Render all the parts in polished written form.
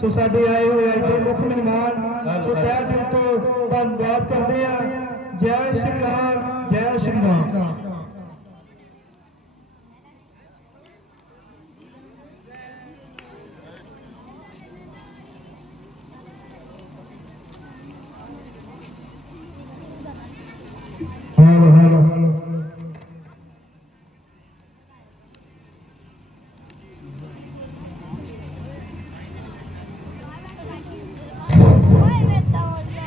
सो साडे आए हुए एडे मुख मेहमान सो तह दिल तो धन्यवाद करते हैं। जय श्री राम, जय Shri Ram. Hello hello hello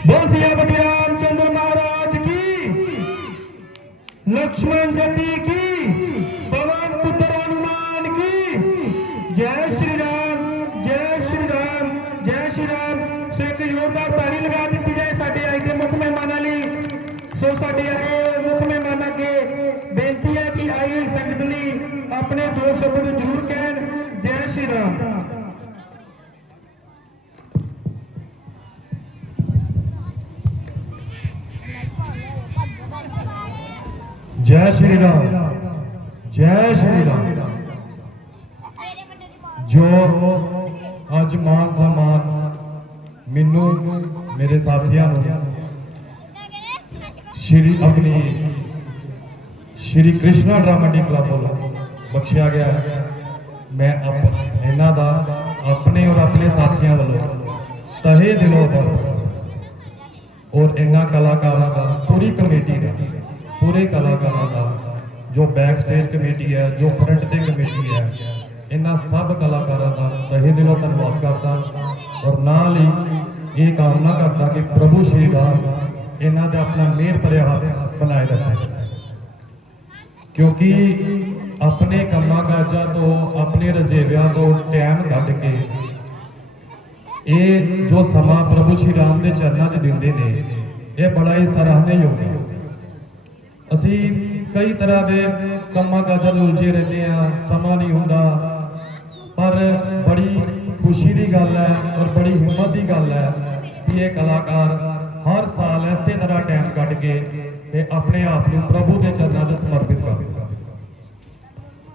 बोल सियापति रामचंद्र महाराज की, लक्ष्मण जटी की, पवन पुत्र हनुमान की। जय श्री राम, जय श्री राम, जय श्री राम। सो एक जोरदार ताली लगा दी जाए साडे आए के मुख मेहमानां लई। सो साडे आए मुख मेहमानां के बेनती है कि आई हुई संगत लई अपने दो शब्द जरूर कहन। जय श्री राम। जय श्री राम, जय श्री राम। जो अज मान सम्मान मैनू मेरे साथियों श्री अपनी श्री कृष्णा ड्रामेटिक क्लब वालों बख्शिया गया है। मैं इन्हां दा अपने और अपने साथियों वालों तहे दिलों और इन्हां कलाकारों का पूरी कमेटी का पूरे कलाकारों का जो बैक स्टेज कमेटी है, जो फ्रंट से कमेटी है, इन्होंने सब कलाकारों का तहे दिलों धन्यवाद करता और नाल ही ये कामना करता कि प्रभु श्री राम इन्होंने अपना मेहर भरिया हाथ बनाए रखे, क्योंकि अपने कामां काजां तो अपने रजेवियां तो टाइम कढ के ये जो समा प्रभु श्री राम के चरणों च दिंदे ने, ये बड़ा ही सराहनीयोग है। असी कई तरह के कामां काजां उलझे रहते हैं, समा नहीं हुंदा, पर बड़ी खुशी की गल है और बड़ी हिम्मत की गल है कि ये कलाकार हर साल इसे तरह टाइम कढ के ते अपने आप को प्रभु के चरणों से समर्पित करते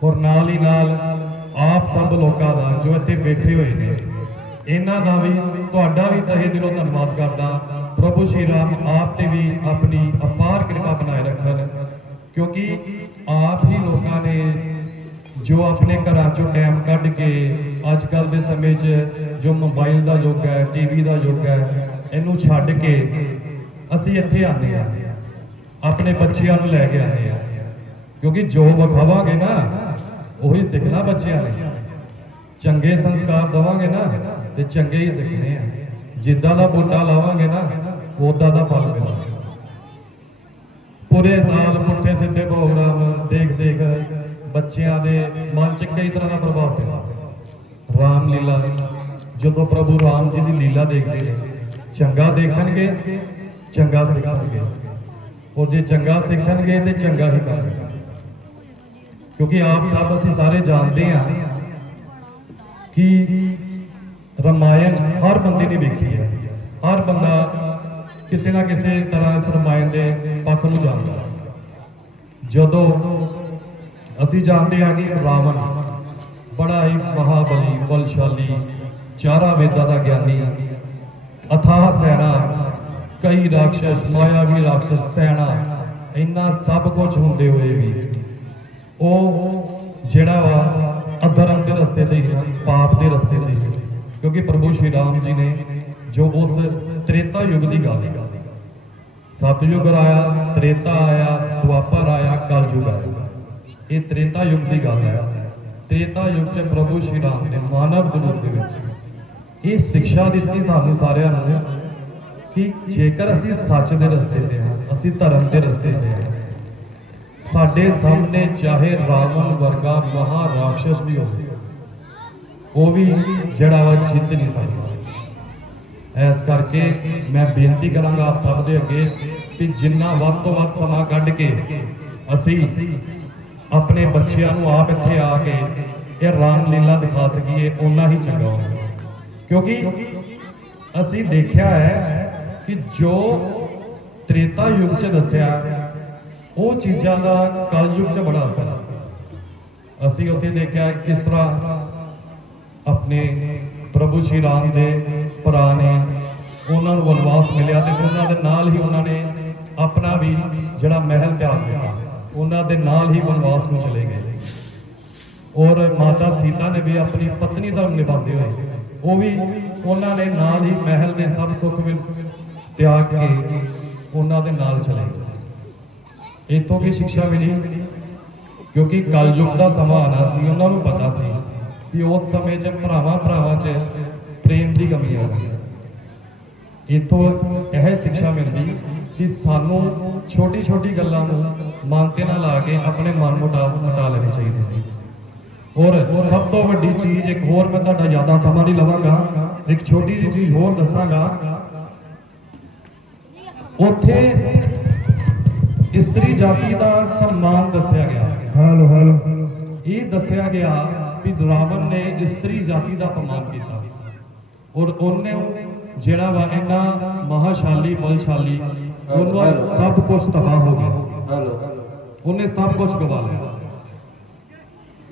और नाल ही नाल आप सब लोगों का जो इत्थे बैठे हुए हैं इन्हां दा भी तुहाडा भी तहे दिलों धन्यवाद करदा। प्रभु श्री राम आप ते भी अपनी अपार कृपा बनाए रखन, क्योंकि आप ही लोगों ने जो अपने घरों चो टाइम कढ के अजकल के समय जो मोबाइल का युग है, टीवी का युग है, इनू छड्ड के असी इत्थे आने अपने बच्चों को लैके आने, क्योंकि जो विखावांगे ना उही सीखना बच्चों ने, चंगे संस्कार देवांगे ना तो चंगे ही सीखने हैं, जिदा का बूटा लावांगे ना उदा का फल मिलना। पूरे साल पुठे सीधे प्रोग्राम देख देख बच्चों के मन च कई तरह का प्रभाव पिया। रामलीला जो प्रभु राम जी की लीला देखते हैं, चंगा देखणगे चंगा सीखणगे और जे चंगा सीखणगे तो चंगा ही करेंगे, क्योंकि आप सब असीं सारे जानते हैं कि रामायण हर बंदे ने देखी है, हर बंदा किसी ना किसी तरह इस रामायण के पक्ष में जानता। जदों असीं जानते हैं कि रावण बड़ा ही महाबली बलशाली चारा वेदां का ज्ञानी, अथाह सेना, कई राक्षस मायावी राक्षस सेना, इन्ना सब कुछ होंदे हुए भी वो जिहड़ा वा अधर्म के रस्ते ते पाप के रस्ते ते, क्योंकि प्रभु श्री राम जी ने जो उस त्रेता युग की गल, सतयुग आया, त्रेता आया, द्वापर आया, कल युग आया, ये त्रेता युग की गल है। त्रेता युग से प्रभु श्री राम ने मानव रूप के ये शिक्षा दी सानू सारिਆਂ ਨੂੰ कि जेकर असी सच के रस्ते ते हां, असी धर्म के रस्ते ते हां, साडे सामने चाहे रावण वर्गा महाराक्षस भी हो, वो भी जड़ा वा जित नहीं सकता। इस करके मैं बेनती करांगा आप सब दे अगे कि जिन्ना वध तो वध समा कढ के असी अपने बच्चों को आप इत्थे आके ये रामलीला दिखा सकीए, उन्ना ही चंगा होगा। क्योंकि असी देखा है कि जो त्रेता युग च दसिया वो चीज़ों का कल युग च बड़ा असर, असी उत्थे देखा किस तरह अपने प्रभु श्री राम के भरा ने उन्होंने वनवास मिलिया तो उन्होंने नाल ही उन्होंने अपना भी जड़ा महल त्याग दिया, उन्होंने नाल ही वनवास में चले गए। और माता सीता ने भी अपनी पत्नी धर्म निभाते हुए वो भी उन्होंने नाल ही महल में सब सुख त्याग के उन्होंने नाल चले गए। इतों भी शिक्षा मिली क्योंकि कलयुग का समा आना सी, उन्होंने पता सी कि उस समय च भरावां भरावां च प्रेम की कमी आ गई। इतों यह शिक्षा मिलती कि सानू छोटी छोटी गल्लां नूं मन ते ना ला के अपने मन मुटाव मिटा लेने चाहिए। और सब तो वड्डी चीज एक होर, मैं तुहाडा ज़्यादा समा नहीं लवांगा, एक छोटी जी चीज होर दसांगा। उत्थे स्त्री जाति का सम्मान दसिया गया। हेलो हेलो, ये दसिया गया कि रावण ने स्त्री जाति का अपमान किया और उन्हें जिहड़ा वा इन्ना महाशाली बलशाली उन्होंने सब कुछ तबाह हो गया, उन्हें सब कुछ गवा लिया।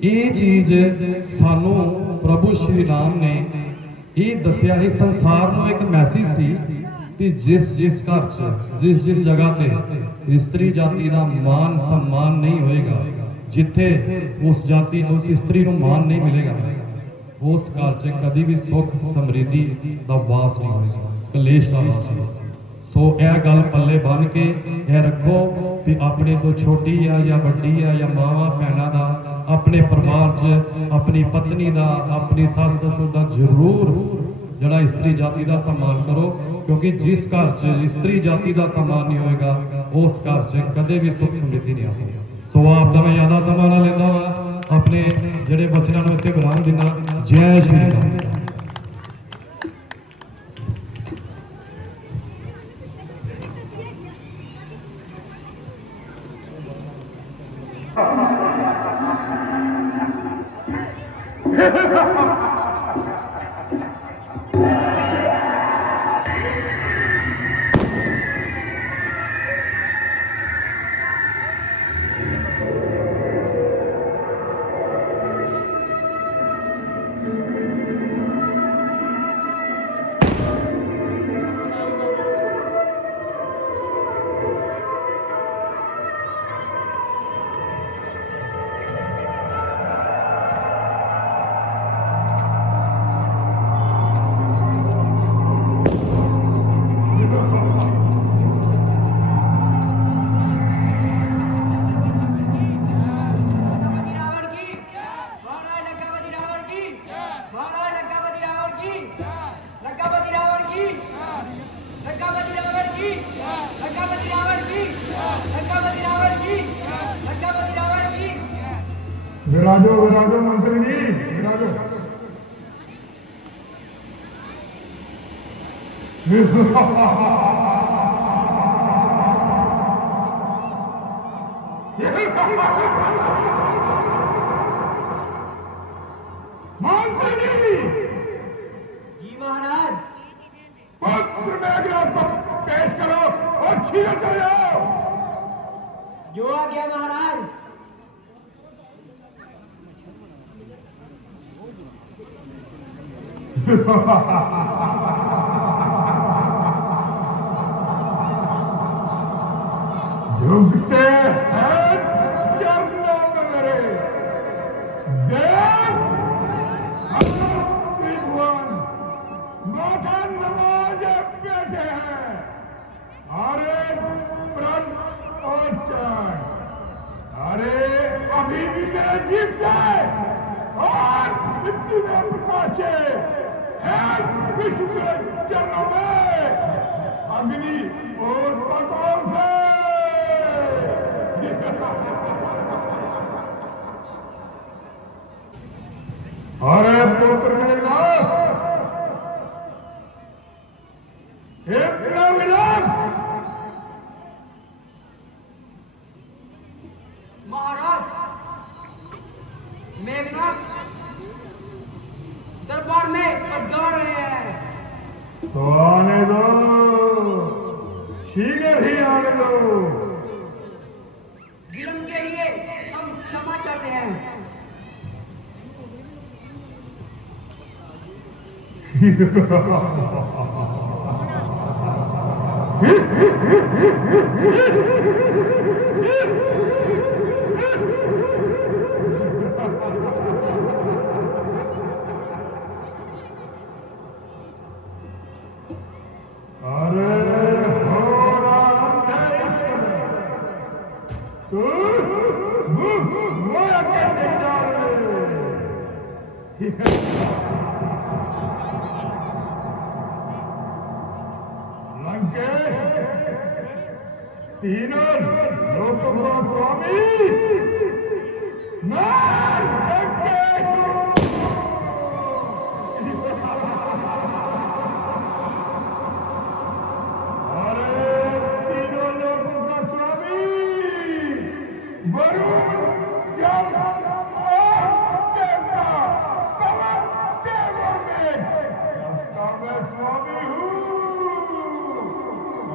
ये चीज सानू प्रभु श्री राम ने ये दसिया, इस संसार में एक मैसेज सी कि जिस जिस घर च जिस जिस जगह पे स्त्री जाति का मान सम्मान नहीं होएगा, जिथे उस जाति उस स्त्री को मान नहीं मिलेगा, उस घर च कभी भी सुख समृद्धि का वास नहीं होएगा, कलेश का वास नहीं। सो यह गल पल्ले बन के यह रखो कि अपने तो छोटी है या वड्डी है या मावा भैनों का अपने परिवार च अपनी पत्नी का अपनी सस ससुर का जरूर जड़ा स्त्री जाति का सम्मान करो, क्योंकि जिस घर च स्त्री जाति का सम्मान नहीं होएगा उस घर च कदे भी सुख समृद्धि नहीं आती। सो आपका मैं ज़्यादा समा ना लेंदा वा, अपने जड़े बच्चों को इतने विराम देना। जय श्री राम। विराजो विराजो मंत्री जी, विराजो। मंत्री जी महाराज, पत्र में पेश करो और छीन कर जाओ। जो आ गया महाराज। झुकते हैं चरणों में मेरे देव त्रिभुवन माथा नमाज बैठे हैं। अरे प्रण और चरण, अरे अभी भी मेरे जीत जाए और मृत्यु में प्रकाशे विश्व के चरणों में अग्नि और पताल से। अरे पुत्र मेरा इतना विलाप। महाराज, मेघनाथ दरबार में पधार रहे हैं। तो आने दो, शीघ्र ही आने दो। विलंब के लिए हम क्षमा चाहते हैं। तीनों लोगों को स्वामी तीनों लोगों का स्वामी वरुण जल और देवता पवन देवों में सबका मैं स्वामी हूँ।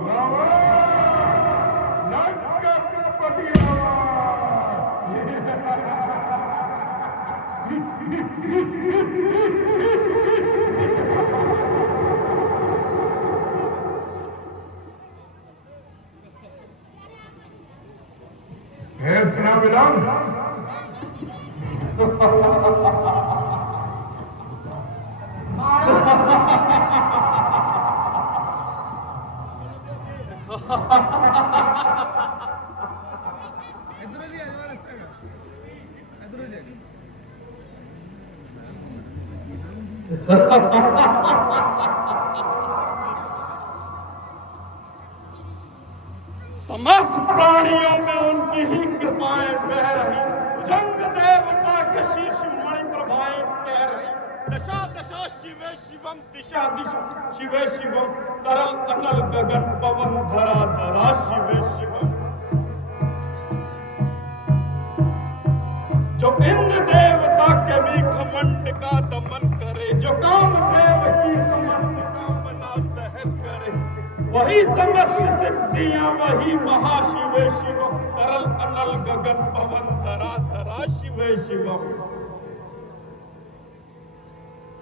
रावण लंकापति है इतना विलंब समस्त प्राणियों में उनकी ही कृपाएं बह रही, भुजंग देवता के शीश मणि प्रभाएं कह रही। दशा दशा शिवे शिवम, दिशा दिशा शिवे शिवम, तरल अनल गगन पवन धरा धरा शिवे शिवम। जो इंद्र देवता के भी घमंड का दमन करे, जो कामदेव की समस्त कामना दहन करे, वही समस्त सिद्धियां वही महाशिवे शिवम, तरल अनल गगन पवन धरा धरा शिवे शिवम।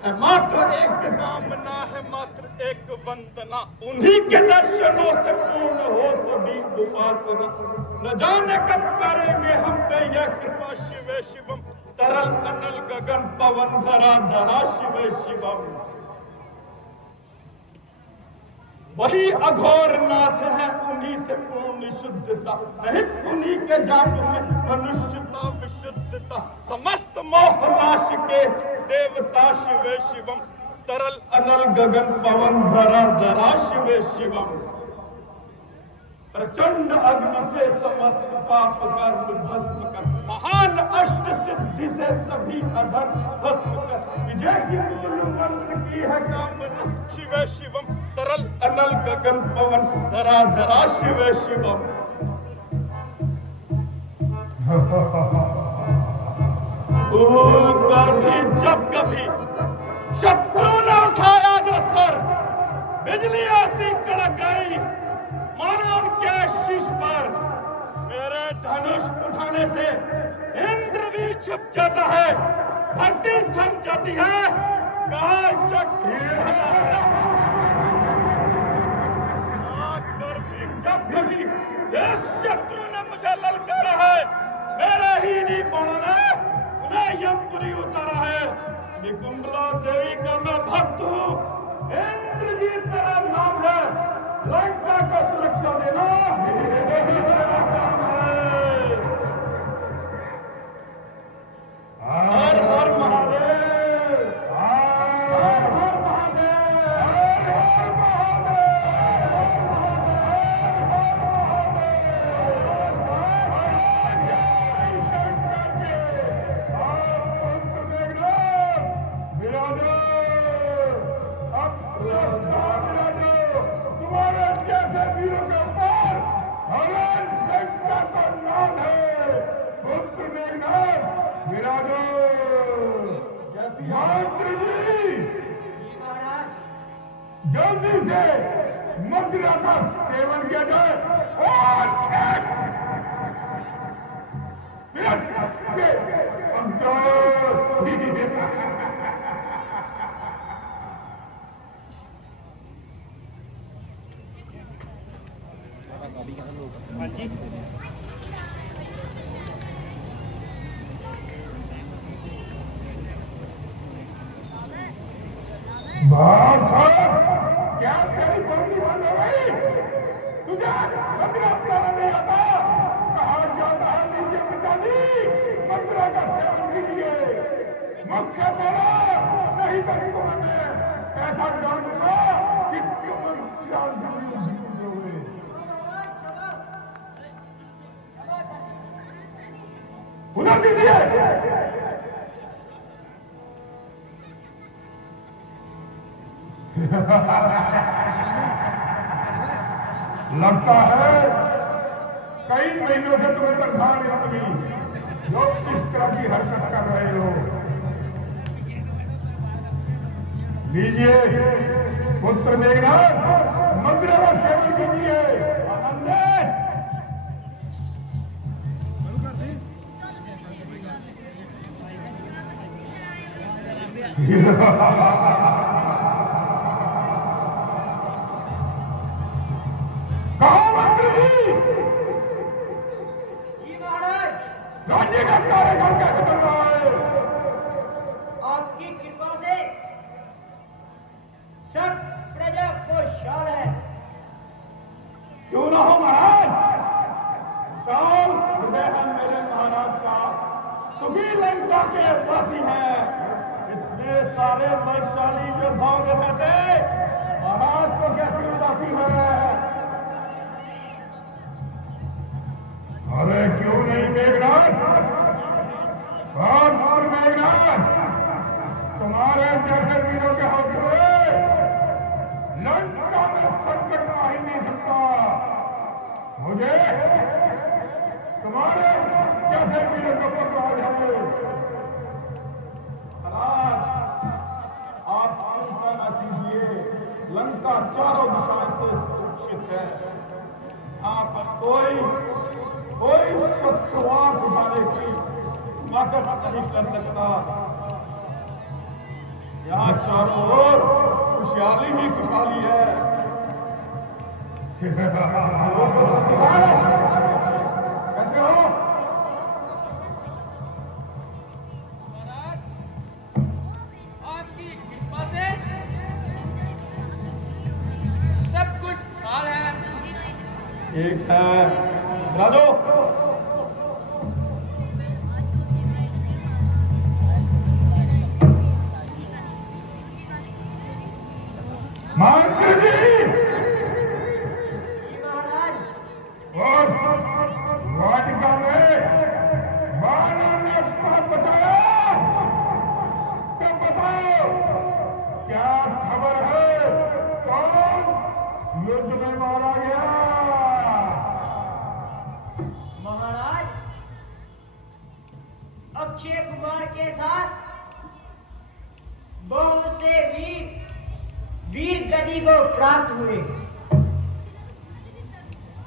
है मात्र एक कामना, है मात्र एक वंदना, उन्हीं के दर्शनों से पूर्ण हो सभी उपासना। न जाने कब करेंगे हम पे यह कृपा शिवे शिवम, तरल अनल गगन पवन धरा धरा शिवे शिवम। वही अघोर नाथ है, उन्हीं से पूर्ण शुद्धता, निहित उन्हीं के जाप में मनुष्यता विशुद्धता। समस्त मोह नाश के देवता शिवे शिवम, तरल अनल गगन पवन धरा धरा शिवे शिवम। प्रचंड अग्नि से समस्त पाप कर्म भस्म कर, महान अष्ट सिद्धि से सभी अधर भस्म कर, विजय की मूल मंत्र की है कामना शिवे शिवम, तरल अनल गगन पवन धरा धरा शिवे शिवम। भूल कर भी जब कभी शत्रु ने उठाया जो सर, बिजली ऐसी कड़क गई मानो उनके शीश पर। मेरे धनुष उठाने से इंद्र भी छुप जाता है, धरती थम जाती है, काल चक्र हिलता है। जाकर भी जब कभी जिस शत्रु ने मुझे ललकारा है, मेरे ही नहीं पड़ा उन्हें यमपुरी उतारा है। निकुंबला देवी का मैं भक्त हूँ, इंद्रजीत मेरा नाम है, लंका को सुरक्षा देना मेरा काम है। हर हर महादेव, हर हर महादेव, हर हर तुम्हारे जैसे वीरों के ऊपर हमारे लंका का नाम है। पुत्र मेघनाथ विराजो। मंत्री जी जल्दी से मंत्रा का सेवन किया जाए और भाग क्या तेरी बोली बंद हो गई? तुझे मंदिर अपनाना नहीं आता? कहा जाता है नीचे पिताजी मंदिर का सेवन कीजिए, मुख से बोला, नहीं तो तुम्हें मैं ऐसा डाल दूंगा कि तुम जान दोगे। उधर दीजिए। लगता है कई महीनों से तुम्हें तनख्वाह नहीं मिली जो इस तरह की हरकत कर रहे हो। लीजिए पुत्र मेघनाथ, मंदिर का सेवन कीजिए। कहो मंत्री जी, महाराज, राज्य का कार्यक्रम कैसे चल रहा है? आपकी कृपा से सब प्रजा खुशहाल है। क्यों ना हो महाराज, विशाल हृदय है मेरे महाराज का, सुखी लंका के वासी है। इतने सारे बलशाली योद्धाओं के रहते महाराज को कैसी उदासी है? अरे क्यों नहीं मेघनाथ, और मेघनाथ, तुम्हारे जैसे वीरों के होते हुए लंका में संकट आ ही नहीं सकता। मुझे तुम्हारे जैसे वीरों के ऊपर राज है। महाराज आप चिंता न कीजिए, लंका चारों दिशाओं से सुरक्षित है। यहाँ पर कोई शत्रु आंख उठाने की ताकत नहीं कर सकता। यहाँ चारों ओर खुशहाली ही खुशहाली है। कैसे हो? आपकी कृपा से सब कुछ हाल है। ठीक है राजो, मंत्री जी, महाराज, और वाटिका में वानर ने पाप बचाया तो बताओ क्या खबर है? कौन युद्ध में मारा गया? महाराज, अक्षय कुमार के साथ बहुत से वीर गति को प्राप्त हुए।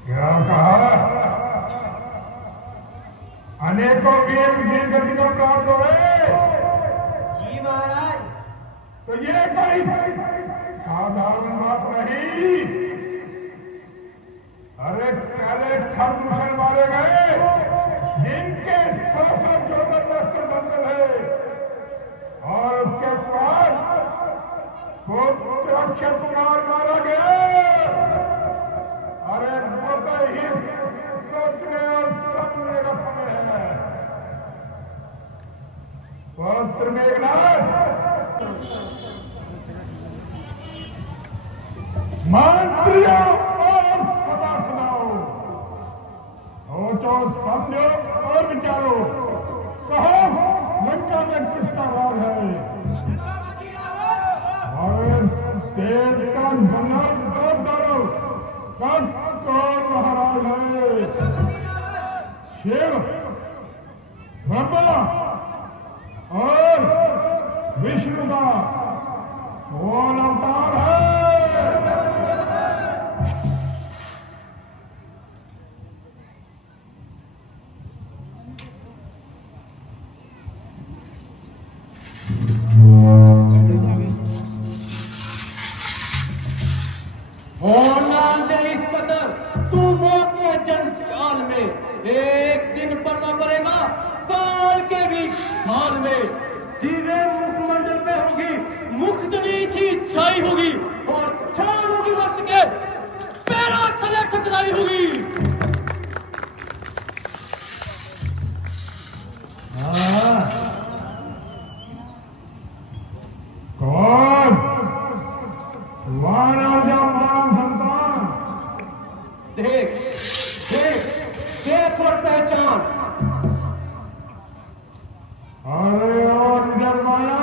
क्या कहा? अनेकों वीर गति को प्राप्त हुए? जी महाराज। तो ये कोई साधारण बात नहीं। अरे पहले खरदूषण मारे गए जिनके 100 जोधन अस्त्र दंगल है, और उसके बाद पुत्र अक्षय कुमार मारा गया। अरे वो तो ही सोचने और समझने का समय है। पुत्र मेघनाथ, मंत्रियों और सदा सुनाओ, सोचो समझो और विचारो। कहो लंका में किसका राज है? और देश का जंगल तोड़ डालो, कब कौन महाराज है? शिव, ब्रह्मा और विष्णु का कौन अवतार है? एक दिन पड़ना पड़ेगा साल के भी हाल में सीधे मुखमंडल पे होगी मुक्तनी मीठी छाई होगी और छान होगी वक्त के पैरों तले टकराई होगी। कौन वानर मान संतान? देख देख देख और पहचान। अरे और जरमाया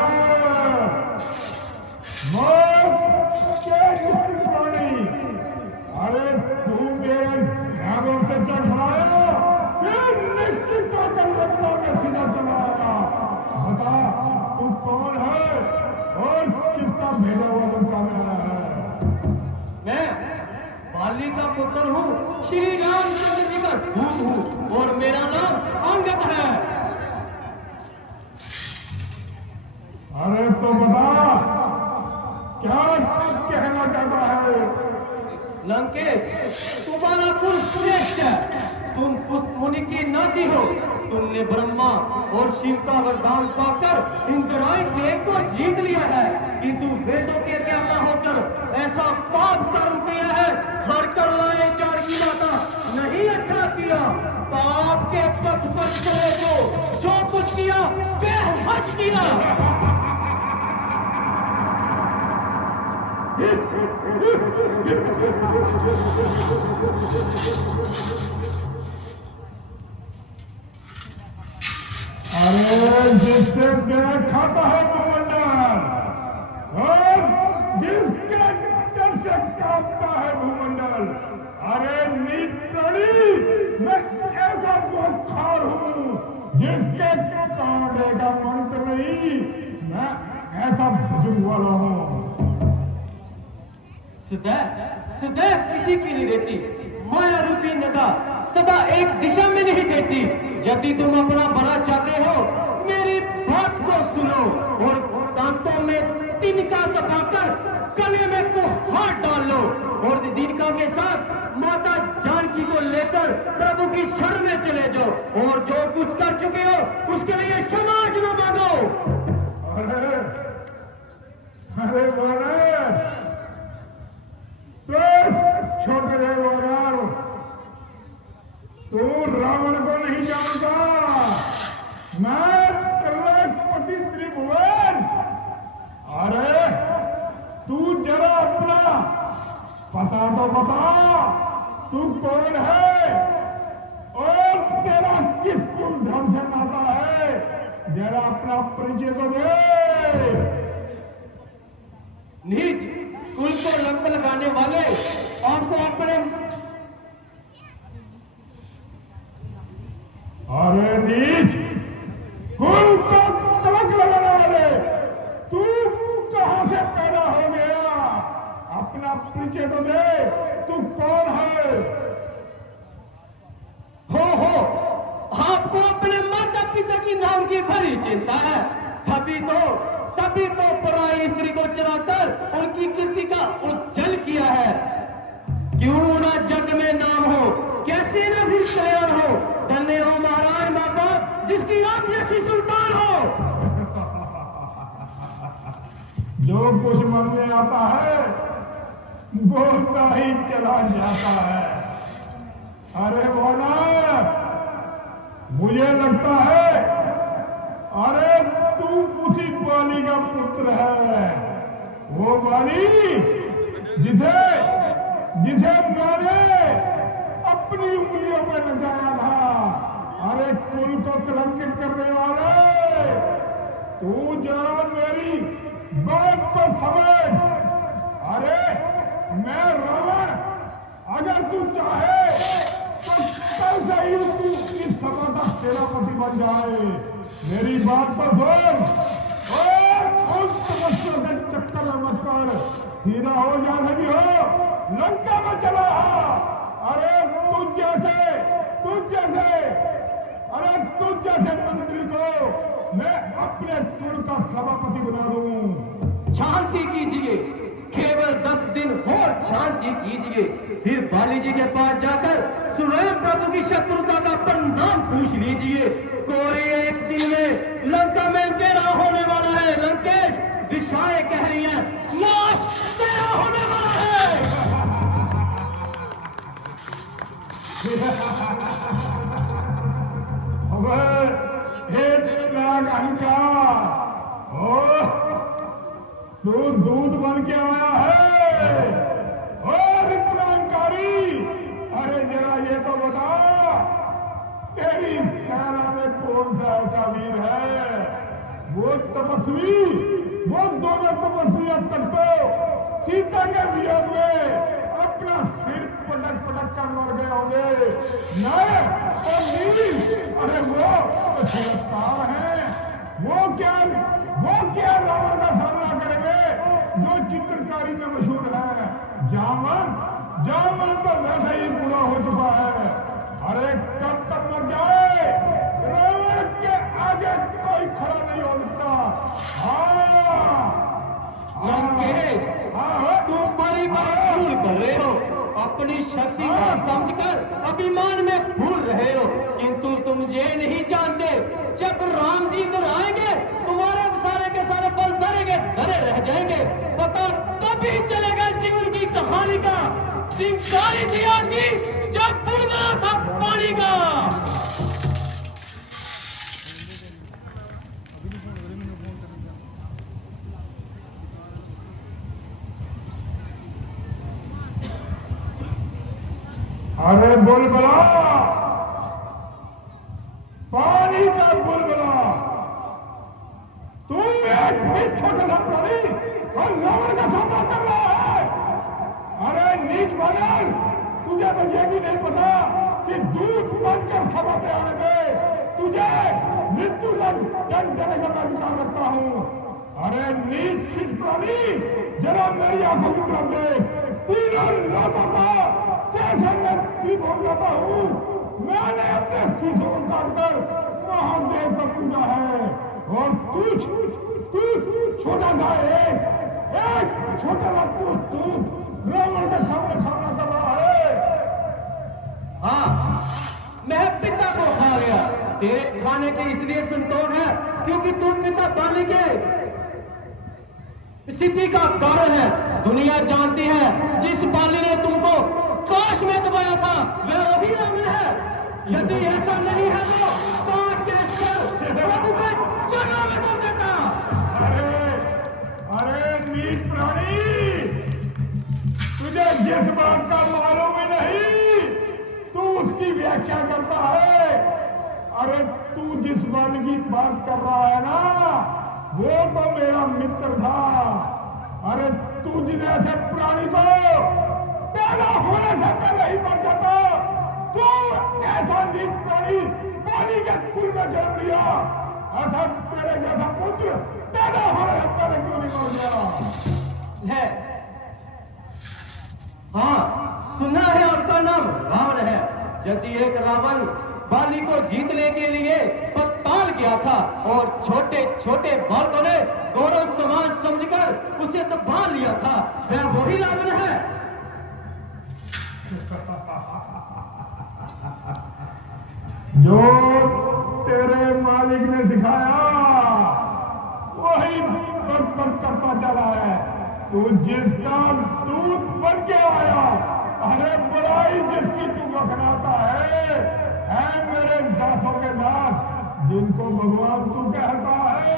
पानी, अरे तू मेरे ध्यानों से चढ़ाया फिर निश्चित होकर रस्ता में सीधा चलाया। बता तू कौन है और किसका भेजा हुआ लंका में आया है? मैं बाली का पुत्र हूँ, श्री रामचंद्र जी का दूत हूँ और मेरा नाम अंगद है। अरे तो बता क्या कहना चाहता है? लंकेश, तुम्हारा कुल श्रेष्ठ है। तुम पुष्प मुनि की नाती हो। तुमने ब्रह्मा और शिव का वरदान पाकर इंद्राणी देव को जीत लिया है, किंतु वेदों के ज्ञाता होकर ऐसा पाप कर्म किया है। हर कर लाए चार की माता, नहीं अच्छा किया। पाप के पथ पर चले जो कुछ किया बेहद किया। अरे जिससे गैर खाता है भूमंडल और जिसके डर से कांपता है भूमंडल, अरे नीच प्राणी, मैं ऐसा बुखार हूँ जिसके कांटे का मंत्र नहीं, मैं ऐसा बुजुर्ग वाला हूँ। सदैव किसी की नहीं रहती। माया रूपी नदा सदा एक दिशा में नहीं देती। यदि तुम अपना भला चाहते हो, मेरी बात को सुनो और दांतों में तिनका दबाकर गले में को हाथ डाल लो और दीनका के साथ माता जानकी को लेकर प्रभु की शरण में चले जाओ और जो कुछ कर चुके हो उसके लिए क्षमा न मांगो। अरे अरे महाराज, तो छोटे वानर, तू रावण को नहीं जानता। मैं कलशपति त्रिभुवन। अरे तू जरा अपना पता तो बता, तू कौन है और तेरा किस कुल धर्म से नाता है? जरा अपना परिचय तो दे। नीच कुल को रंग लगाने वाले आपको अपने। अरे नीच कुल को कलंक लगाने वाले, तू कहां से पैदा हो गया? अपना परिचय तो दे, तू कौन है? हो आपको अपने माता पिता की नाम की भरी चिंता है। तभी तो पराई स्त्री को चलाकर उनकी कीर्ति का उज्जवल किया है। क्यों ना जग में नाम हो, कैसे न भी शयन हो। धन्य हो महाराज माँ बाप जिसकी आंख जैसी सुल्तान हो। जो कुछ मन में आता है बोलता ही चला जाता है। अरे बोला, मुझे लगता है अरे तू उसी बाली का पुत्र है। वो बाली जिसे मैंने अपनी उंगलियों में नचाया था। अरे कुल को कलंकित करने वाले, तू जरा मेरी बात को समझ। अरे मैं रावण, अगर तू चाहे तो कल से ही तू इस सभा का सेनापति बन जाए। मेरी बात पर सुन और उस समस्या के चक्कर में मत कर, सीधा हो जा नहीं हो लंका में चला। अरे तुझ जैसे मंत्री को मैं अपने कुल का सभापति बना दूं। शांति कीजिए, केवल 10 दिन और शांति कीजिए, फिर बाली जी के पास जाकर स्वयं प्रभु की शत्रुता का परिणाम पूछ लीजिए। कोई एक दिन में लंका में अंधेरा होने वाला है। लंकेश, दिशाएं कह रही हैं अबे नाग अहंकार, ओ तू दूध बन के आया है और इतना अहंकारी। अरे जरा ये तो बता, तेरी सेना में कौन सा ऐसा वीर है? वो तपस्वी, वो दोनों तपस्वी अब तक तो सीता के वियोग में अपना सिर पटक पटक कर मर गए होंगे। नहीं और नीली, अरे वो तो गिरफ्तार है। वो क्या रावण का सामना करेंगे जो चित्रकारी में मशहूर है। जामन तो वैसे ही पूरा हो चुका है। अरे कब तक मर जाए, रावण के आगे कोई खड़ा नहीं हो सकता। लंकेश, तुम बड़ी बात भूल कर रहे हो। अपनी शक्ति को समझकर अभिमान में भूल रहे हो, किंतु तुम ये नहीं जानते, जब राम जी इधर आएंगे तुम्हारे सारे के सारे बल धरे रह जाएंगे। पता तभी चलेगा जीवन की कहानी का। चिंगारी थी आदमी जब बुलबुला था पानी का। अरे बुलबुला, पानी का बुलबुला, तू एक छोटा सा प्राणी और रावण का सामना कर रहा है। अरे नीच बानर, तुझे तो ये भी नहीं पता कि दूध बनकर सभा पे आने में तुझे मृत्यु दंड देने का मैं विचार रखता हूँ। अरे नीच शिष्ट प्राणी, जरा मेरी आंखों की तरफ देख। तीनों लोगों का जैसे मैं बोल जाता हूँ, मैंने अपने शीशों को काटकर महादेव को पूजा है। और तू छोटा सा एक छोटा सा तू रावण के सामना कर रहा है। हाँ, मैं पिता को खा गया। तेरे खाने के इसलिए संतोष है क्योंकि तुम पिता बाली के स्थिति का कारण है। दुनिया जानती है जिस बाली ने तुमको काश में दबाया था वह वही रावण है। यदि ऐसा नहीं है तो काट के प्रभु के चरणों में कर देता। अरे नीच प्राणी, तुझे जिस बात का मालूम ही नहीं, तू उसकी व्याख्या करता है। अरे तू जिस बाल की बात कर रहा है ना, वो तो मेरा मित्र था। अरे तू जिस ऐसे प्राणी को पैदा होने से पहले ही मर जाता, तो ऐसा नीच प्राणी पानी के कुल में जन्म लिया। ऐसा तेरे जैसा पुत्र पैदा होने से पहले क्यों नहीं मर गया? है हाँ, सुना है आपका नाम रावण है। यदि एक रावण बाली को जीतने के लिए पताल गया था और छोटे छोटे बालकों ने गौरव समाज समझकर उसे दबा लिया था, वह वही रावण है। जो तेरे मालिक ने सिखाया वही बक करता चला है। तू जिसका दूध बन के आया, अरे बड़ाई जिसकी तू बखनाता है मेरे दासों के दास, जिनको भगवान तू कहता है।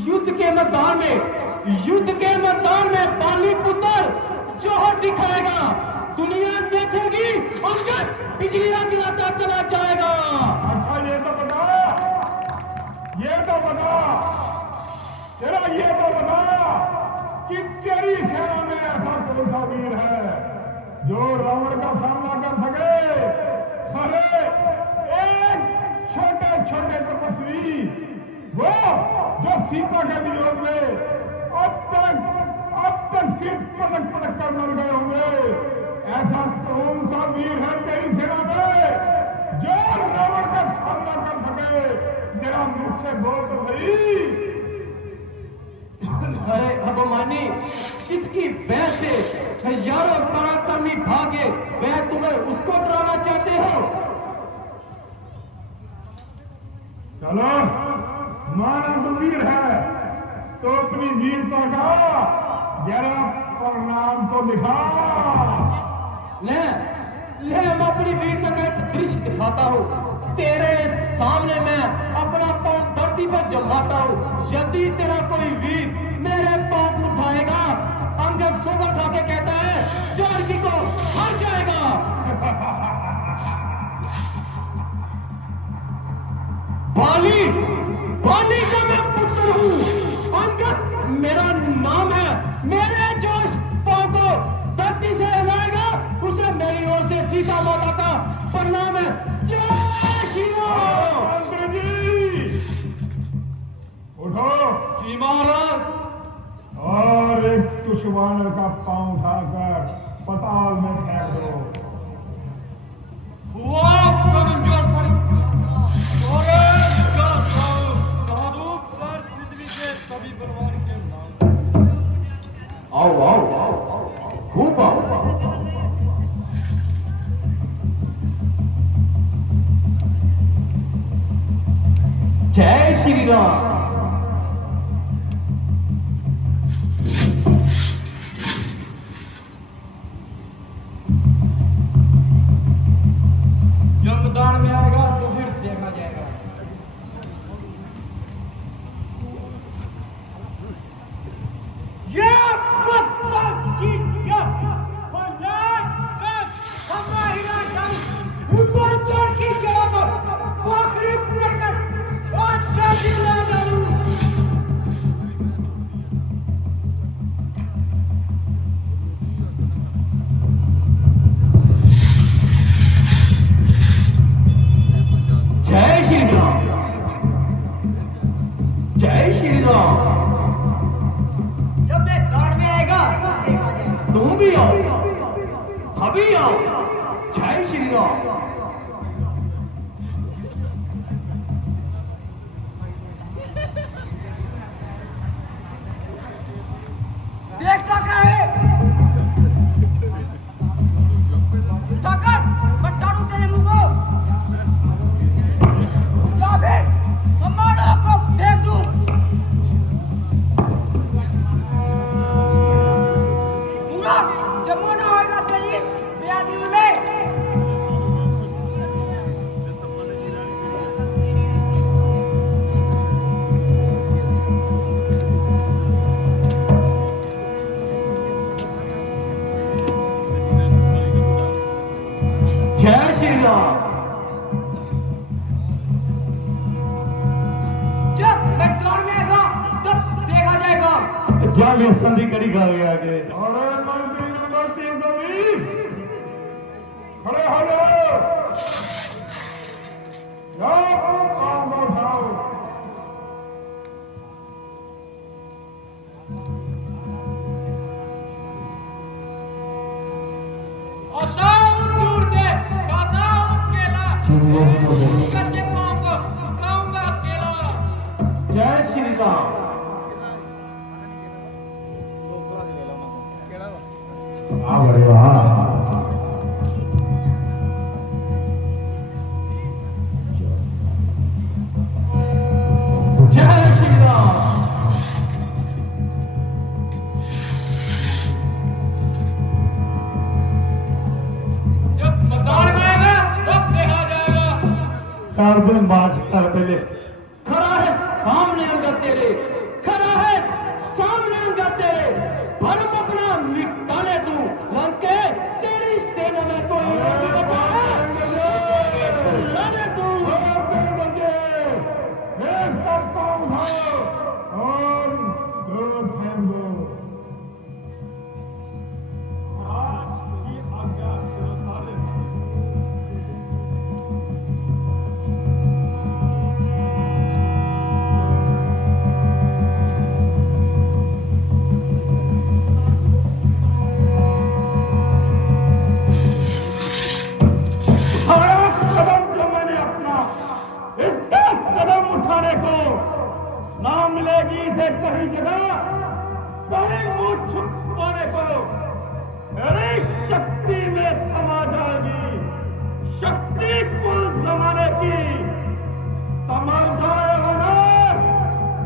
युद्ध के मैदान में बाली पुत्र जोहर दिखाएगा। दुनिया देखेगी और बिजलियां गिराता चला जाएगा। अच्छा ये तो बता, तेरा ये तो बता कि तेरी सेना में ऐसा कौन सा वीर है जो रावण का सामना कर सके? अरे एक छोटे छोटे तपस्वी, वो जो सीता के वियोग में अब तक सिर्फ पटक कर मर गए होंगे। ऐसा कौन सा वीर है तेरी सेना में जो रावण का सामना कर सके? मेरा मुख से बोल तो सही। अरे अभिमानी, किसकी वह से हजारों पराक्रमी भागे, वह तुम्हें उसको डराना चाहते हो? चलो, माना तो वीर है तो अपनी वीरता का जरा परिणाम तो दिखा। ले ले मैं अपनी वीरता का एक दृश्य दिखाता हूँ। तेरे सामने मैं अपना पांव धरती पर जमाता हूँ। यदि तेरा कोई वीर मेरे पांव उठाएगा, अंगद सोगर खा के कहता है जानकी को हार जाएगा। बाली बाली का मैं पुत्र हूँ, अंगद मेरा नाम है। मेरे जो इस पांव को धरती से हिलाएगा उसे मेरी ओर से सीता माता का प्रणाम है। जय श्री राम। अंकल जी उठो जी महाराज। और एक दुश्मन का पांव उठाकर पताल में फेंक दो। वाह कमजोर बहादुर पर पृथ्वी के सभी बलवान के नाम। आओ आओ आओ खूब आओ। जय श्री राम। जब मैदान में आएगा तो फिर देखा जाएगा। ये पत्थर की जब फलाट का हमारी राजधानी ऊपर चढ़ की जगह पोखरी पकड़ और शादी ला डालूं। जय श्री राम। जय श्री राम। जब मैं दौड़ में आएगा देखा जाएगा। तुम भी आओ, सभी आओ। जय श्री राम। देखता क्या है? उठाकर बट्टारू तेरे मुंह को या फिर हमारा को फेंक दूं। पूरा जमुना होएगा तेरी बयानी में। जय श्री राम। जब मैं दौड़ में आएगा तब देखा जाएगा। क्या मैं संधि कड़ी खा गया आगे। अरे गलती कभी खड़े हो जाओ। जाओ पांव उठाओ। दूर से गाता हूँ केला, कच्चे पाँव को खाऊंगा केला। जय श्री राम। अरे वाह। जय श्री राम। जब मैदान में आएगा तब देखा जाएगा। कर दे मार्च कर पहले। खड़ा है सामने अंगद तेरे, खड़ा है सामने अंगद तेरे। भरम अपना मिटाने तू लंके तेरी सेना में कोई नहीं बचा है। लड़े तू। सबका उठाओ और दो फेंक दो। आज की आज्ञा शिरोधार्य से हर कदम जो मैंने अपना इस कदम उठाने को ना मिलेगी इसे कहीं जगह, कहीं मुंह छुपाने को। मेरी शक्ति में समा जाएगी, शक्ति कुल जमाने की। समझ जाए हो ना,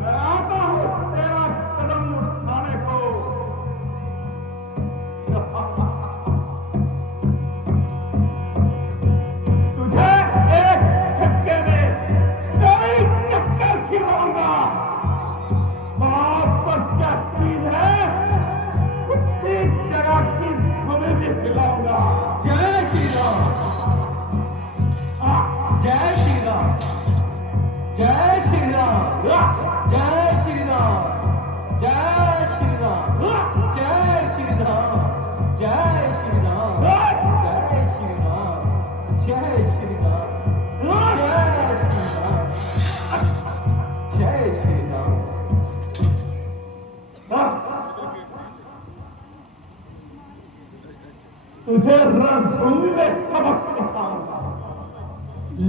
मैं आता हूं तेरा कदम उठाने को।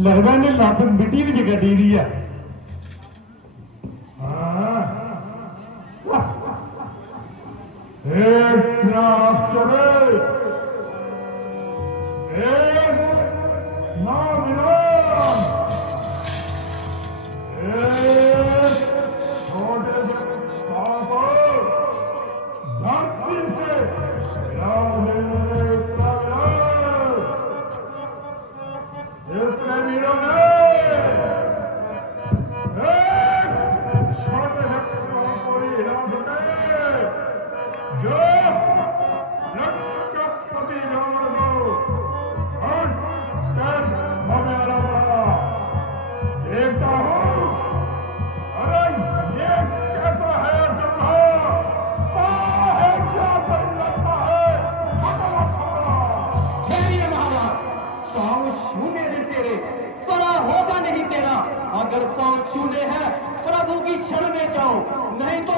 लगता ने लत मिट्टी भी कटी दी है अगर पांव छूने हैं प्रभु की शरण में जाओ, नहीं तो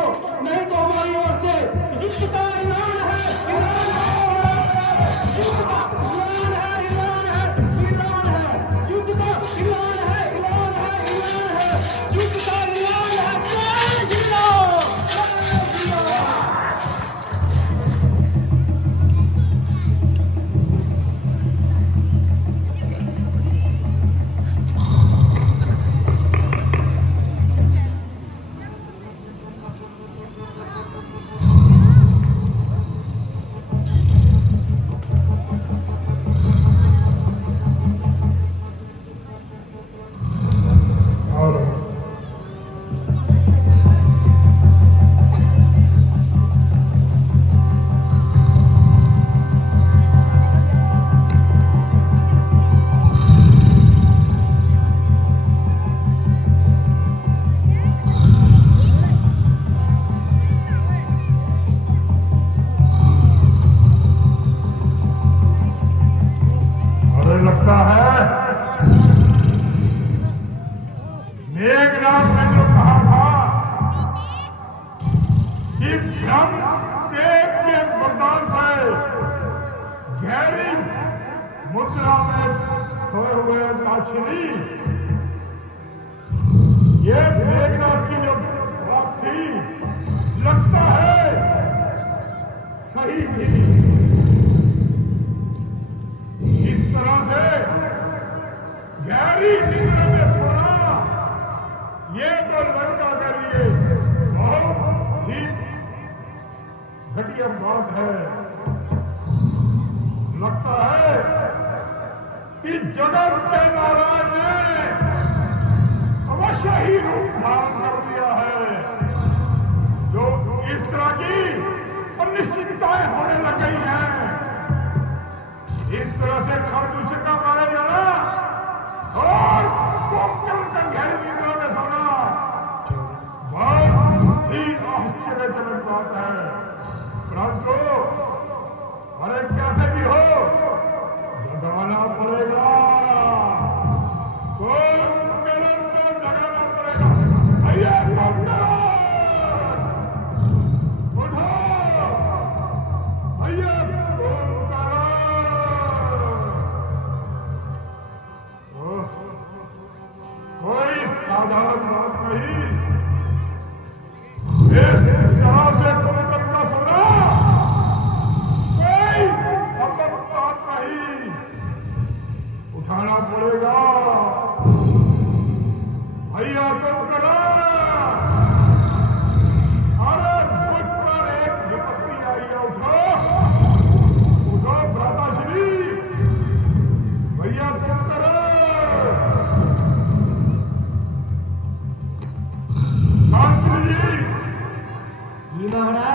हमारी ओर से युद्ध का ऐलान है, ऐलान है, युद्ध का ऐलान है, ऐलान है, ऐलान है, युद्ध का ऐलान है, ऐलान है, ऐलान है, युद्ध का ऐलान है। जय श्री राम, जय श्री राम। मेघनाथ ने जो कहा था कि ब्रह्मदेव के वरदान से गहरी मुद्रा में सोए हुए दाक्षिणी, ये मेघनाथ की जो बात थी लगता है सही थी। इस तरह से गहरी निद्रा में सोना ये तो लंका के लिए बहुत ही घटिया बात है। लगता है कि जगत के नारायण ने अवश्य ही रूप धारण कर लिया है। जो इस तरह की अनिश्चितताएं होने लग गई हैं, इस तरह से खरदूषण का मारे जाना और कोकल का गहरी निद्रा में सोना बहुत ही आश्चर्यजनक बात है। परंतु अरे कैसे भी हो जगाना पड़ेगा, कोकल को जगाना पड़ेगा। भैया कोकल उठो, भैया कोई साधारण बात नहीं। इस तरह से कोकल का सोना कोई संभव बात नहीं। उठाना पड़ेगा भैया कोकल। अरे मुझ पर एक विपत्ति आई है, उठो उठो भ्राताश्री, भैया कोकल। जी महाराज।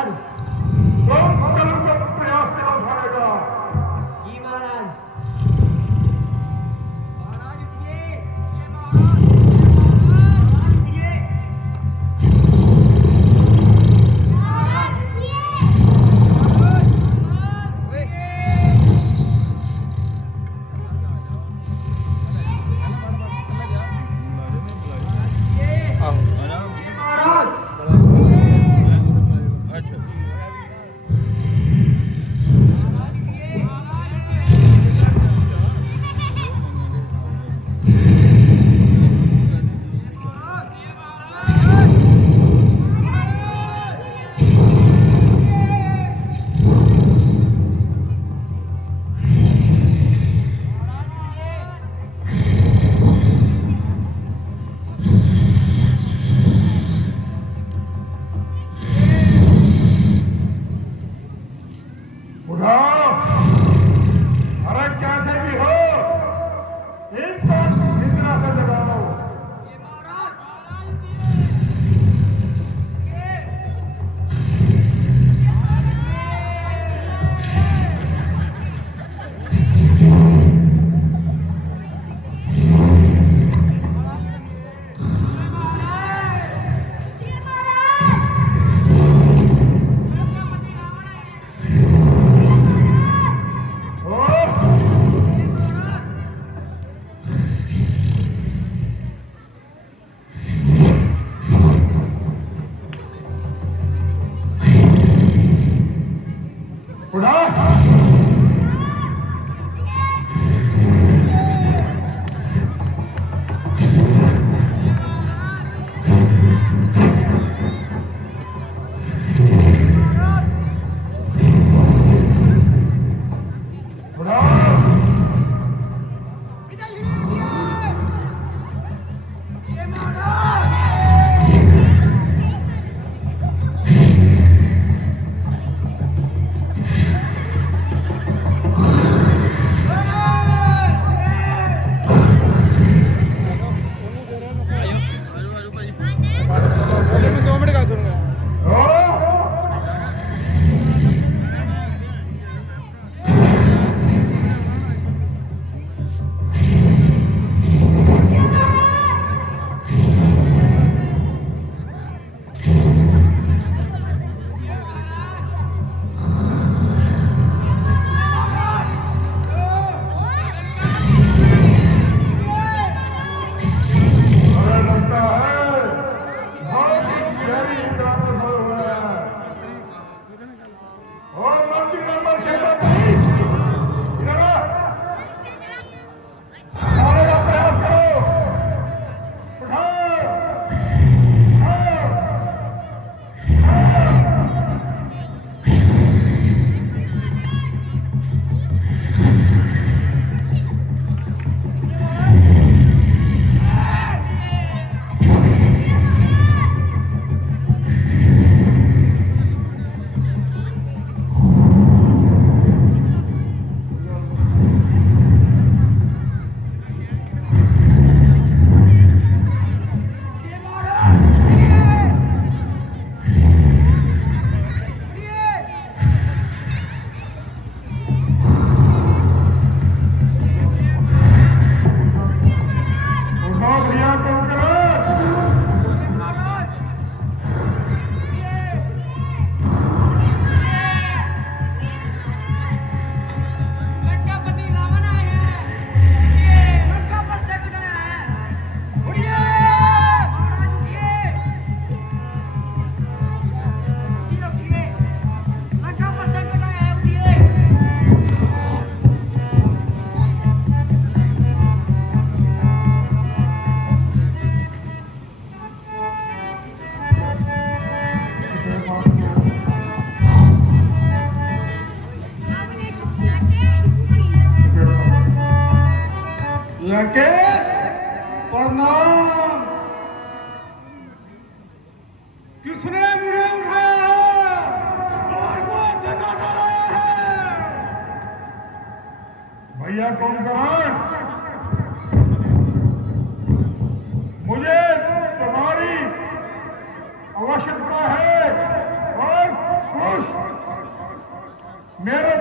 मेरे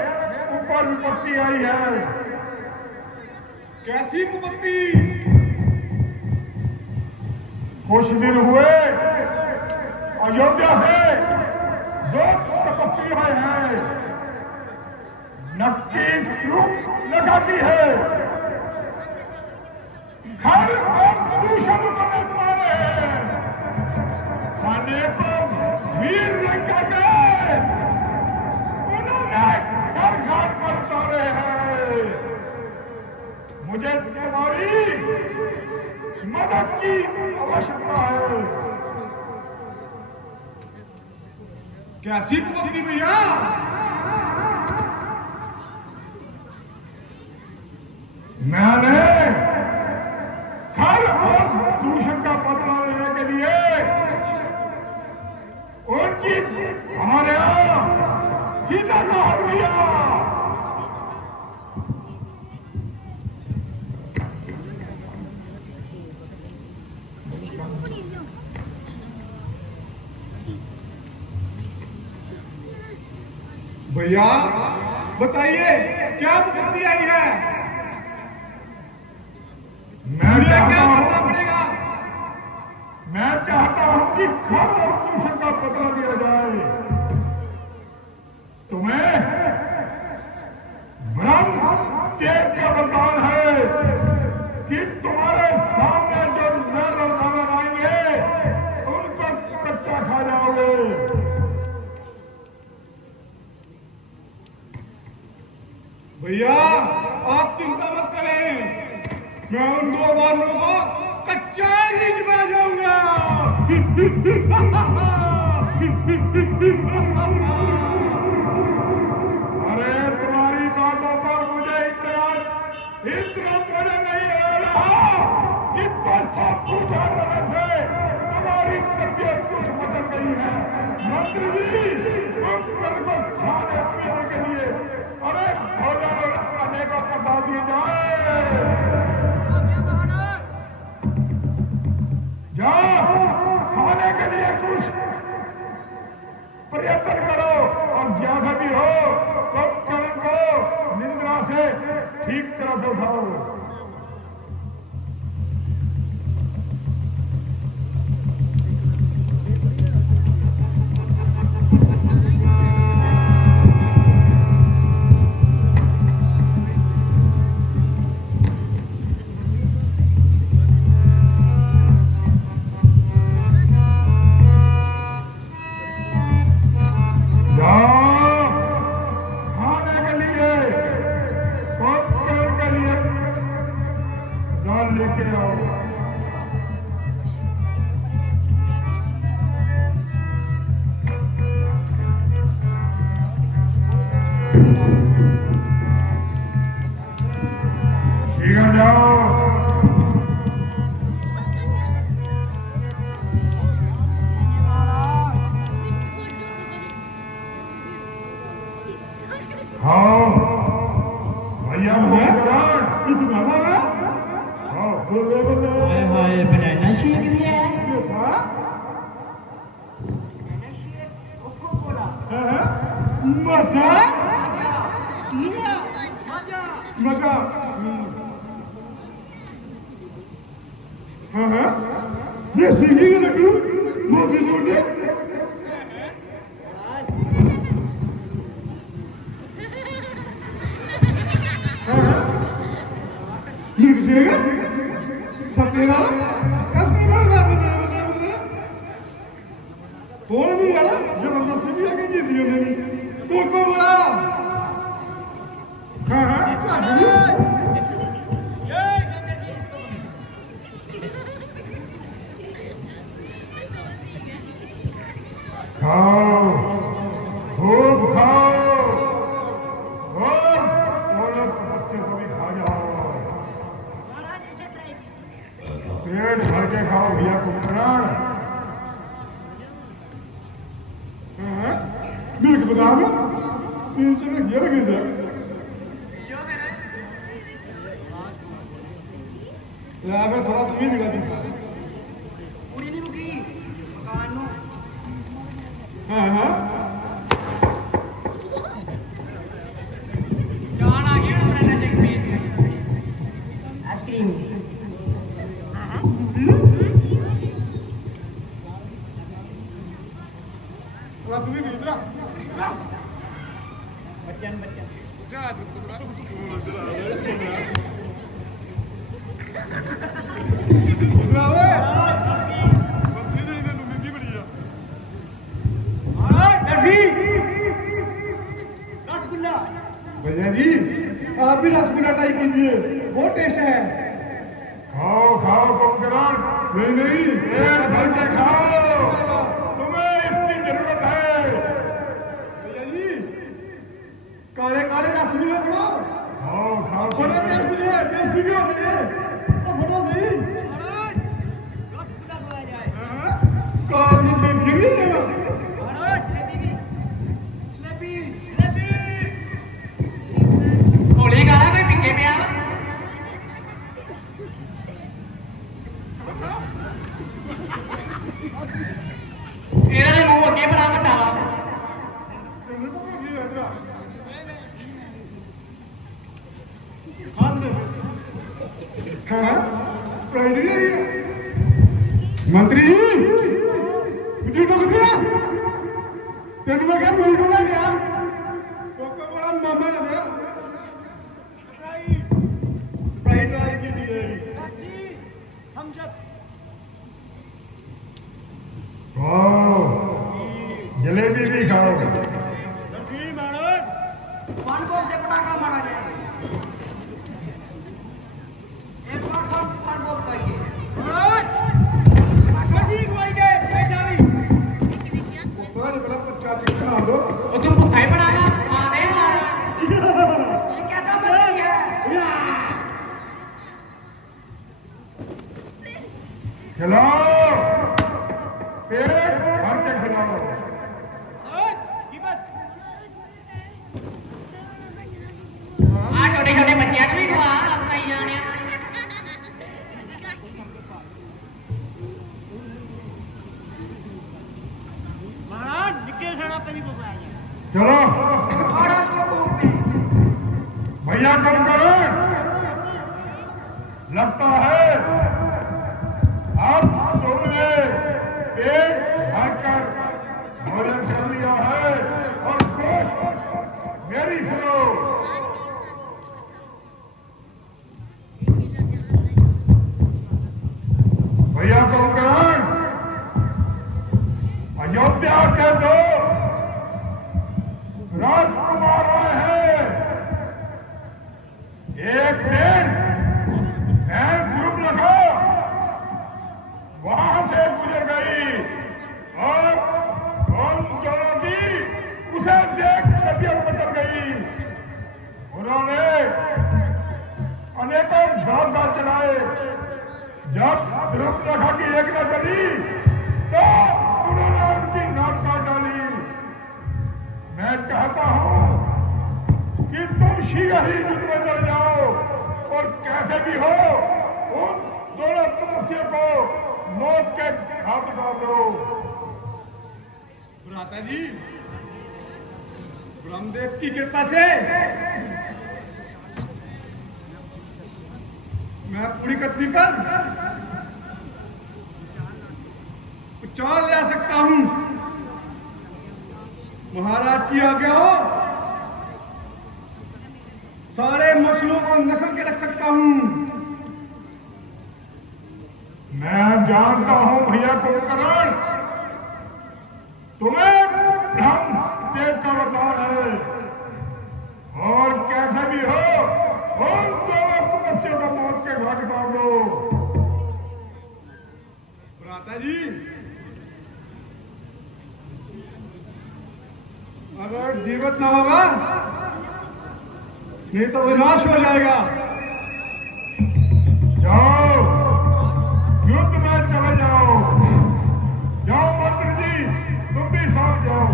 ऊपर विपत्ति आई है। कैसी विपत्ति? कुछ दिन हुए अयोध्या से दो तपस्वी आए हैं। नक्की रूप लगाती है, घर और दूषण करने मारे हैं। अनेकों वीर लंका के उन्होंने घर घर पर उतारे हैं। मुझे तुम्हारी मदद की आवश्यकता है। कैसी विपत्ति भैया? मैंने घर और दूषण का बदला लेने के लिए उनकी हमारे यहां सीधा नाम लिया। भैया बताइए क्या विपत्ति आई है? मैं क्या करना पड़ेगा? मैं चाहता हूं कि घर और दूषण का बदला दिया जाए। तुम्हें ब्रह्म देव का वरदान है कि तुम्हारे सामने जो नर और नागर आएंगे उनको कच्चा खा जाओगे। भैया आप चिंता मत करें, मैं उन दो वालों को कच्चा ही जिमा जाऊंगा। अरे तुम्हारी बातों पर मुझे इतना मजा नहीं आ रहा कि परसा पूजा करने से तुम्हारी तबीयत कुछ बदल गई है। मंत्री जी मंत्र को खाने पीने के लिए अरे भोजन और अनेकों पदार्थ दिए जाए। जाओ खाने के लिए कुछ प्रयत्न करो और ज्यादा भी हो तो कर्म को निंद्रा से ठीक तरह से उठाओ। बनाना शेक भी है। मजा मजा ये सिंगिंग लड्डू मोदी सोने जबरदस्ती भी आगे जीत दी को बोला। खाओ खूब खाओ और बच्चे को भी खा जाओ। पेट भर के खाओ भैया कुम्भकर्ण। मिल्क बादाम 300 में गिर गया। मैं थोड़ा तुम्हें दिखा दी। हाँ हाँ रसगुल्ला भैया जी आप भी रसगुल्ला ट्राई कीजिए, बहुत टेस्ट है। खाओ खाओ कुंभकर्ण, नहीं पेट भर के खाओ, तुम्हें इसकी जरूरत है। भैया जी काले काले रसगुल्ले बनो, खाओ खाओ बड़ा टेस्टी भी होते हैं, तो बनो सही। रसगुल्ला खवाया जाए काली जी फिर भी लेना। होली गाना कोई पिके पे आ ਇਹਨਾਂ ਦੇ ਮੂੰਹ ਅੱਗੇ ਬੜਾ ਵੱਡਾ ਵਾ मंत्री जी मुझे टोक दिया, तेन मैं क्या मिल डूबा गया, कोका बड़ा मामा लगा स्प्राइट आई की दी खाओ, जलेबी भी खाओ। कौन कौन से पटाखा मारा जाए एक बार कौन बोल पाइए पटाखा ठीक होई गए बैठा भी कोई बड़ा बच्चा दिखा दो, वो तुम भुखाई बनाना आ रहे हैं कैसा बनी है खिलाओ, पेट भर के खिलाओ। आ छोटे छोटे बच्चियां भी खवा अपना ही जाने महाराज निके सड़ा पे नहीं पकाया चलो और उसको कोप पे भैया कम करो, लगता है अब तुमने पेट भरकर भोजन कर लिया है, और मेरी सुनो, भैया कुंभकर्ण अयोध्या से दो राजकुमार आए हैं, एक दिन ध्रुव लखा वहां से गुजर गई, और उन दोनों की उसे देख तबीयत बदल गई। उन्होंने अनेकों झांसा चलाए, जब ध्रुव लखा की एक न चली तो उन्होंने उनकी नाक काट डाली। मैं चाहता हूं कि तुम शीघ्र ही युद्ध में चले जाओ, और कैसे भी हो उन दोनों तपस्या को मौत के घाट उतार दो। भ्राता जी ब्रह्मदेव की कृपा से मैं पूरी कथनी पर चाल ले आ सकता हूं, महाराज की आज्ञा हो सारे मसलों को नस्ल के रख सकता हूं। मैं जानता हूं भैया कुंभकर्ण, तुम्हें ब्रह्मदेव का अवतार है, और कैसे भी हो उन दोनों तपस्या को मौत के घाट उतार दो। भ्राता जी अगर जीवित ना होगा नहीं तो विनाश हो जाएगा। जाओ युद्ध में चले जाओ, जाओ मंत्री जी तुम भी साथ जाओ।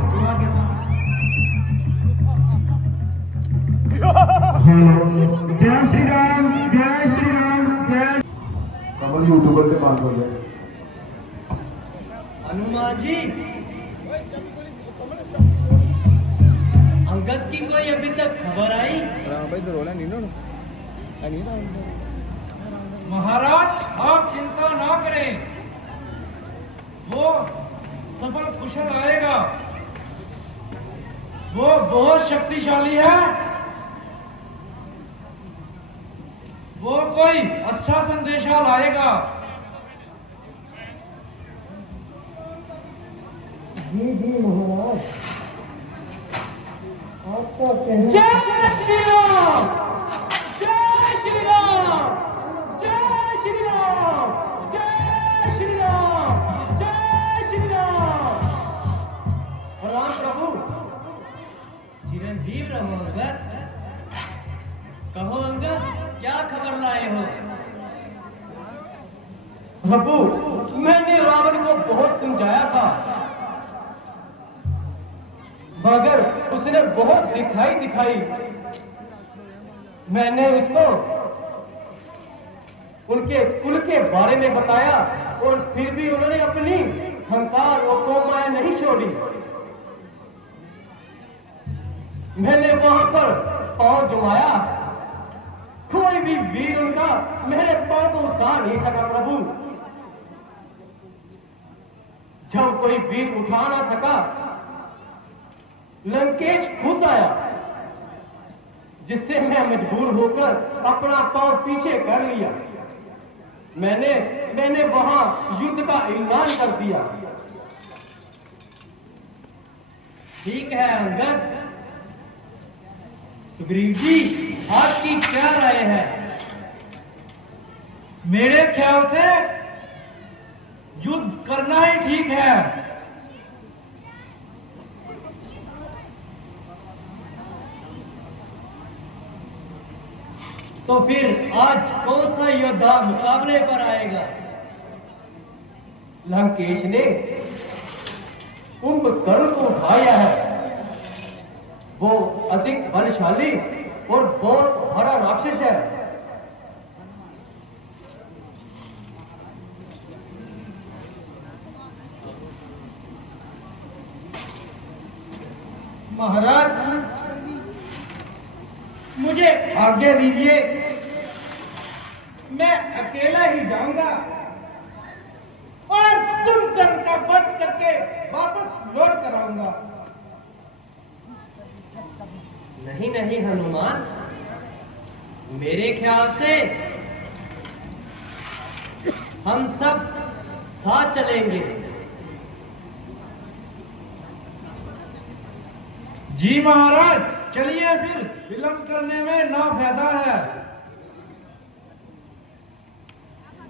जय श्री राम, जय श्री राम, जय। कमल यूट्यूबर से बात हो गया। हनुमान जी अंगद की कोई अभी तक खबर आई महाराज आप चिंता ना करें, वो सफल कुशल आएगा। वो बहुत शक्तिशाली है। वो कोई अच्छा संदेशा लाएगा। जी जी महाराज, आपका कहना। जय श्री राम, जय श्री राम, जय श्री राम, जय श्री राम, जय श्री राम। राम प्रभु, चिरंजीव रहो अंगद। कहो अंगद, क्या खबर लाए हो? प्रभु, मैंने रावण को बहुत समझाया था, मगर उसने बहुत दिखाई। मैंने उसको उनके कुल के बारे में बताया और फिर भी उन्होंने अपनी अहंकार और कोमाया नहीं छोड़ी। मैंने वहां पर पांव जमाया, कोई भी वीर उनका मेरे पांव को उठा नहीं सका प्रभु। जब कोई वीर उठा ना सका, लंकेश खुद आया, जिससे मैं मजबूर होकर अपना पांव पीछे कर लिया। मैंने वहां युद्ध का ऐलान कर दिया। ठीक है अंगद। सुग्रीव जी, आपकी क्या राय है? मेरे ख्याल से युद्ध करना ही ठीक है। तो फिर आज कौन सा योद्धा मुकाबले पर आएगा? लंकेश ने कुंभकर्ण को उठाया है। वो अधिक बलशाली और बहुत बड़ा राक्षस है। महाराज, मुझे आज्ञा दीजिए, मैं अकेला ही जाऊंगा और कुंभकर्ण का वध करके वापस लौट कर आऊंगा। नहीं नहीं हनुमान, मेरे ख्याल से हम सब साथ चलेंगे। जी महाराज, चलिए फिर, विलंब करने में ना फायदा है।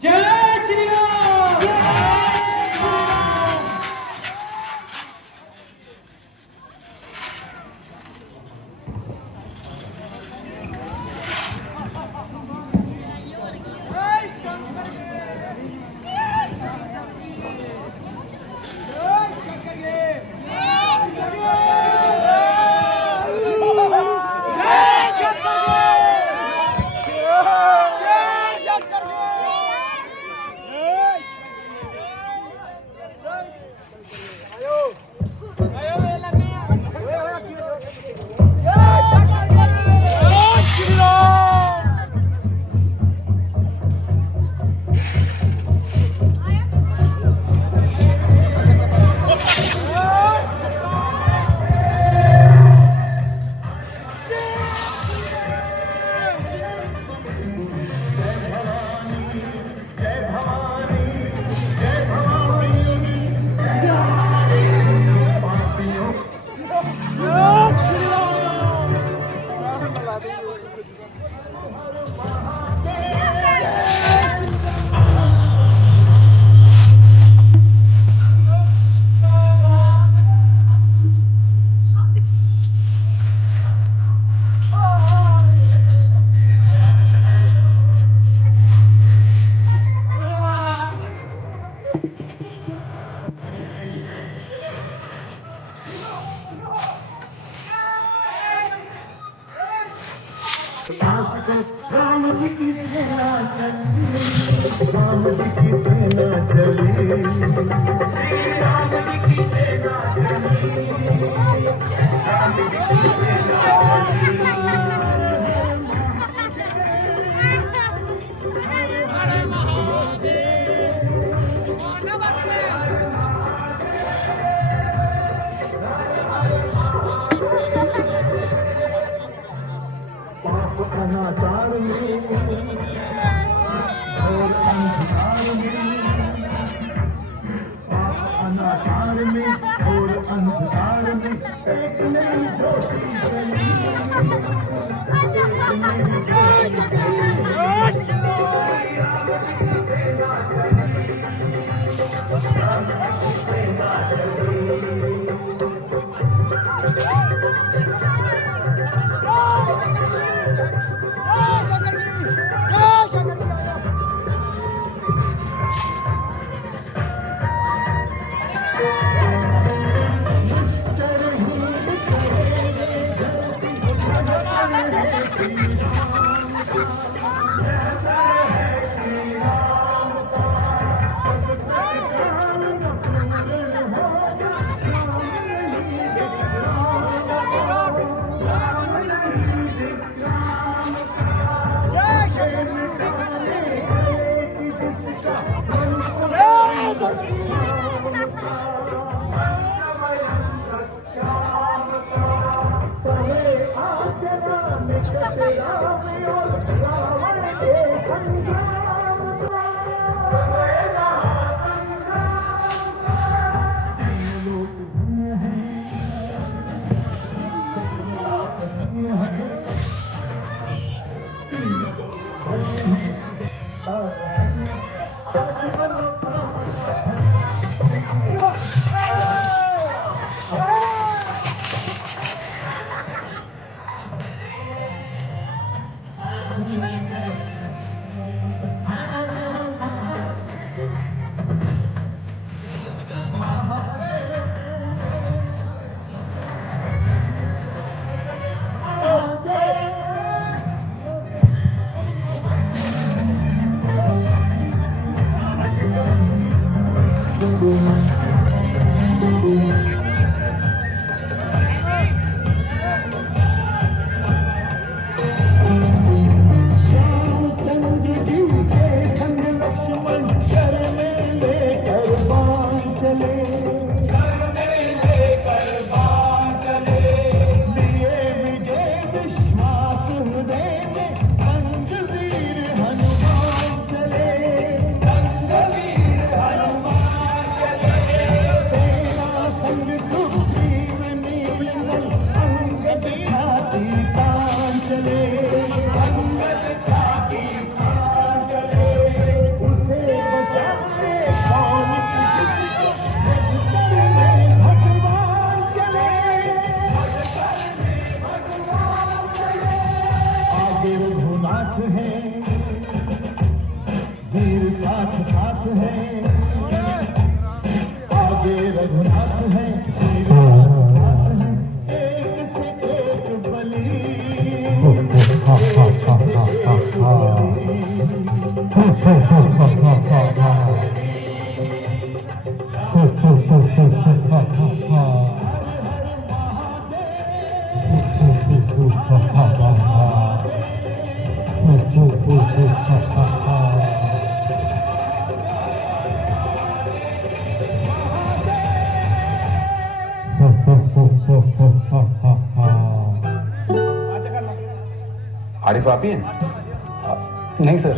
जय श्री राम, जय श्री राम। अनाचार में और अंधकार में, अनाचार में और अंधकार में एक नई ज्योति जली। आरिफ आप ही हैं? नहीं सर,